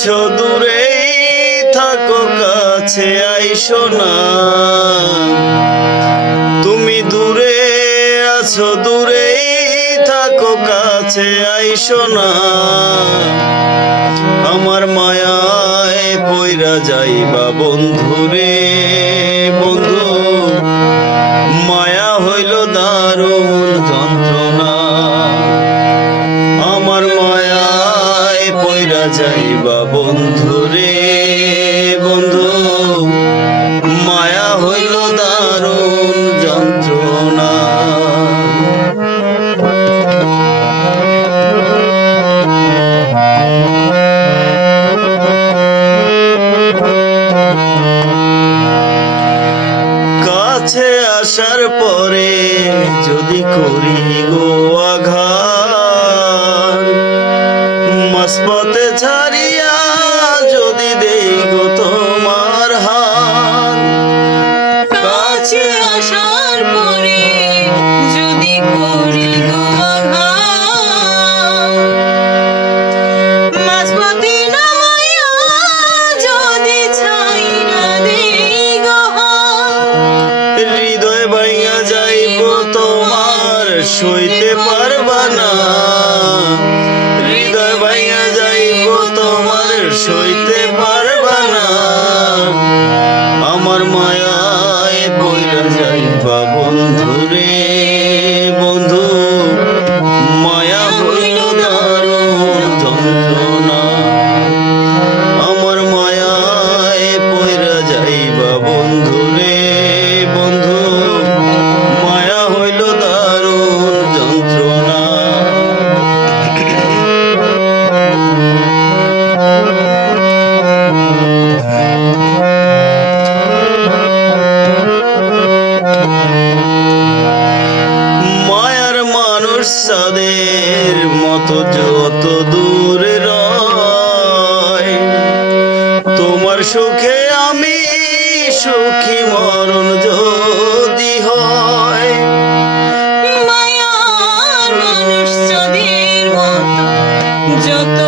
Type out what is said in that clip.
আছো দূরেই থাকো কাছে আইসো না। তুমি দূরে আছো দূরেই থাকো কাছে আইসো না। আমার মায়ায় পইরা যাইবা বন্ধুরে বন্ধু, মায়া হইল দারুণ যন্ত্রণা। আমার মায়ায় পইরা যাইবা বন্ধুরে বন্ধু, মায়া হইল দারুণ যন্ত্রণা। কাছে আসার পরে যদি করি গো আঘাত, মাঝপথে ছাড়িয়া যদি দেই গো তোমার হাত। কাছে আসার পরে যদি করি গো আঘাত, মাঝপথে নামাইয়া যদি ছাইরা দেই গো হাত। হৃদয় ভাঙা যাইব তোমার সইতে পারবা না। হৃদয় ভাঙা যাইব তোমার সইতে পারবা না। আমার মায়ায় পইরা যাইবা বন্ধুরে বন্ধু, মায়া হইল দারুণ যন্ত্রণা। আমার মায়ায় পইরা যাইবা বন্ধুরে বন্ধু, মায়া হইল দারুণ যন্ত্রণা। মায়ার মানুষ সাদের মতো যত দূরে রয়, তোমার সুখে আমি সুখী মরণ যদি হয়। মায়ার মানুষ যাদের মতো যত